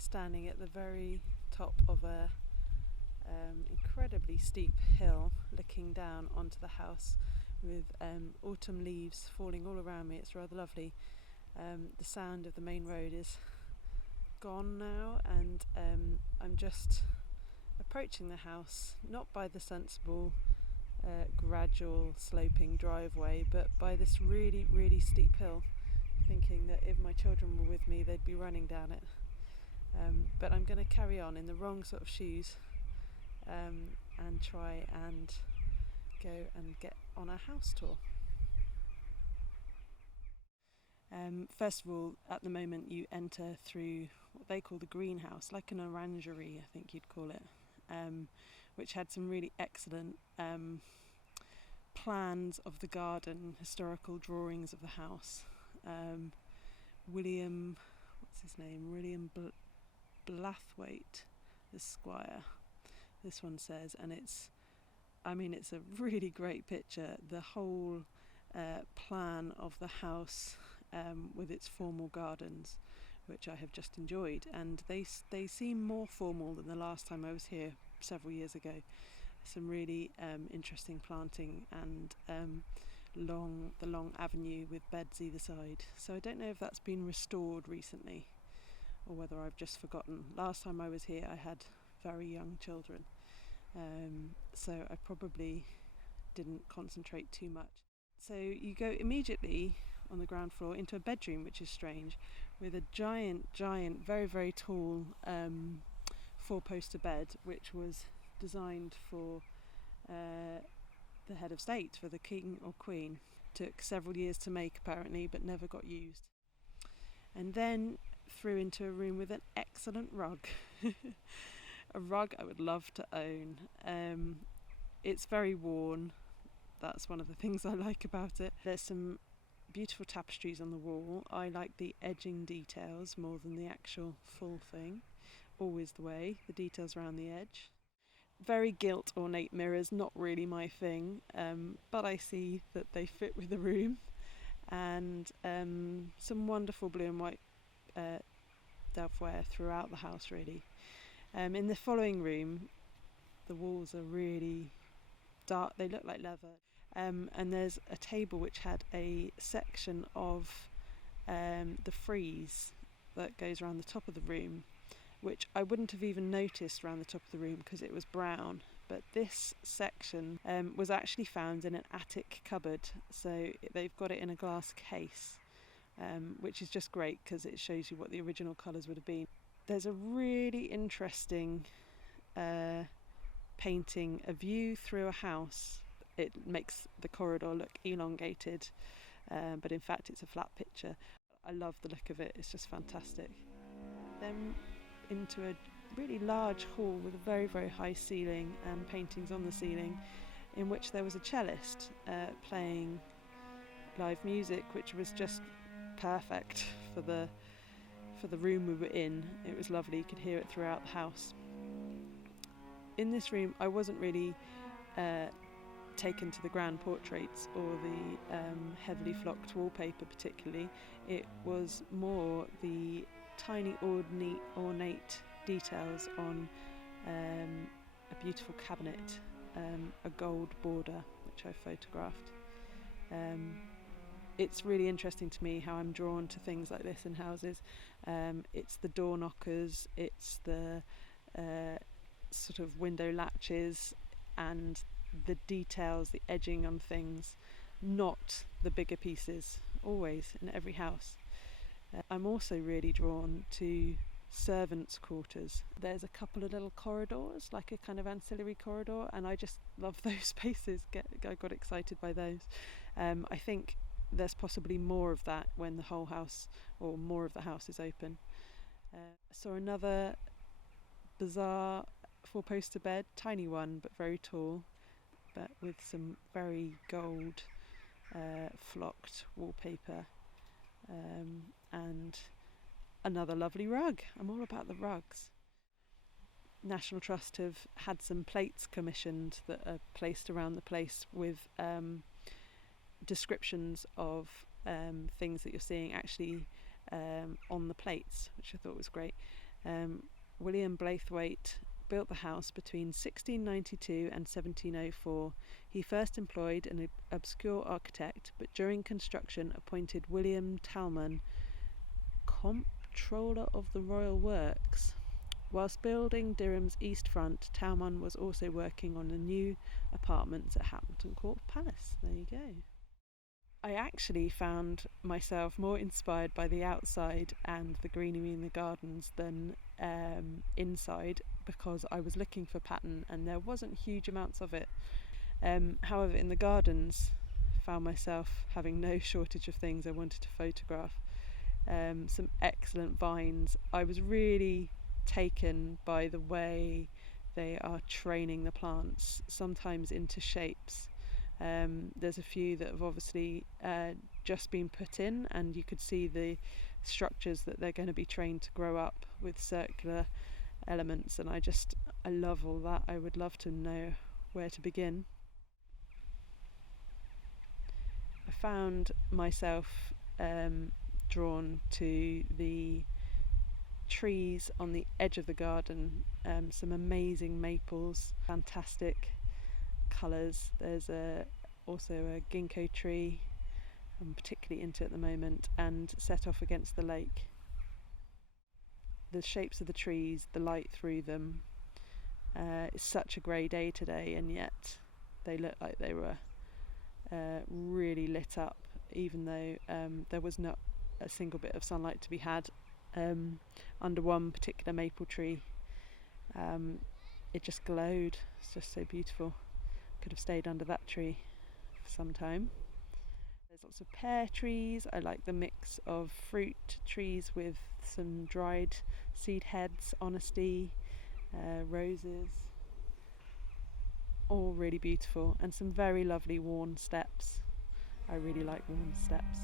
standing at the very top of a incredibly steep hill looking down onto the house with autumn leaves falling all around me. It's rather lovely. The sound of the main road is gone now, and I'm just approaching the house, not by the sensible gradual sloping driveway, but by this really, really steep hill, thinking that if my children were with me they'd be running down it. But I'm going to carry on in the wrong sort of shoes and try and go and get on a house tour. First of all, at the moment you enter through what they call the greenhouse, like an orangery I think you'd call it, which had some really excellent plans of the garden, historical drawings of the house. William Blathwaite Esquire, this one says, and it's a really great picture. The whole plan of the house with its formal gardens, which I have just enjoyed, and they seem more formal than the last time I was here several years ago. Some really interesting planting and the long avenue with beds either side. So I don't know if that's been restored recently or whether I've just forgotten. Last time I was here I had very young children, so I probably didn't concentrate too much. So you go immediately on the ground floor into a bedroom, which is strange, with a giant, very, very tall 4-poster bed, which was designed for the head of state, for the king or queen. Took several years to make apparently, but never got used. And then through into a room with an excellent rug. A rug I would love to own. It's very worn. That's one of the things I like about it. There's some beautiful tapestries on the wall. I like the edging details more than the actual full thing. Always the way, the details around the edge. Very gilt ornate mirrors, not really my thing, but I see that they fit with the room. And some wonderful blue and white delftware throughout the house, really. In the following room, the walls are really dark, they look like leather, and there's a table which had a section of the frieze that goes around the top of the room, which I wouldn't have even noticed around the top of the room because it was brown. But this section was actually found in an attic cupboard, so they've got it in a glass case, which is just great because it shows you what the original colours would have been. There's a really interesting painting, a view through a house. It makes the corridor look elongated, but in fact it's a flat picture. I love the look of it, it's just fantastic. Then into a really large hall with a very, very high ceiling and paintings on the ceiling, in which there was a cellist playing live music, which was just perfect for the room we were in. It was lovely, you could hear it throughout the house. In this room I wasn't really taken to the grand portraits or the heavily flocked wallpaper particularly. It was more the tiny ornate details on a beautiful cabinet, a gold border which I photographed. It's really interesting to me how I'm drawn to things like this in houses. It's the door knockers, it's the sort of window latches and the details, the edging on things, not the bigger pieces, always in every house. I'm also really drawn to servants' quarters. There's a couple of little corridors, like a kind of ancillary corridor, and I just love those spaces. I got excited by those. I think there's possibly more of that when the whole house, or more of the house, is open. Saw another bizarre 4-poster bed, tiny one but very tall, but with some very gold flocked wallpaper, and another lovely rug. I'm all about the rugs. National Trust have had some plates commissioned that are placed around the place with descriptions of things that you're seeing actually on the plates, which I thought was great. William Blaithwaite built the house between 1692 and 1704. He first employed an obscure architect, but during construction appointed William Talman Comptroller of the Royal Works. Whilst building Dyrham's east front, Talman was also working on the new apartments at Hampton Court Palace. There you go. I actually found myself more inspired by the outside and the greenery in the gardens than inside, because I was looking for pattern and there wasn't huge amounts of it. However, in the gardens, found myself having no shortage of things I wanted to photograph. Some excellent vines. I was really taken by the way they are training the plants, sometimes into shapes. There's a few that have obviously just been put in, and you could see the structures that they're going to be trained to grow up with circular elements, and I love all that. I would love to know where to begin. I found myself drawn to the trees on the edge of the garden, some amazing maples, fantastic colours. There's also a ginkgo tree I'm particularly into at the moment, and set off against the lake. The shapes of the trees, the light through them. It's such a grey day today, and yet they look like they were really lit up, even though there was not a single bit of sunlight to be had under one particular maple tree. It just glowed. It's just so beautiful. Could have stayed under that tree for some time. There's lots of pear trees. I like the mix of fruit trees with some dried seed heads, honesty, roses. All really beautiful, and some very lovely worn steps. I really like worn steps.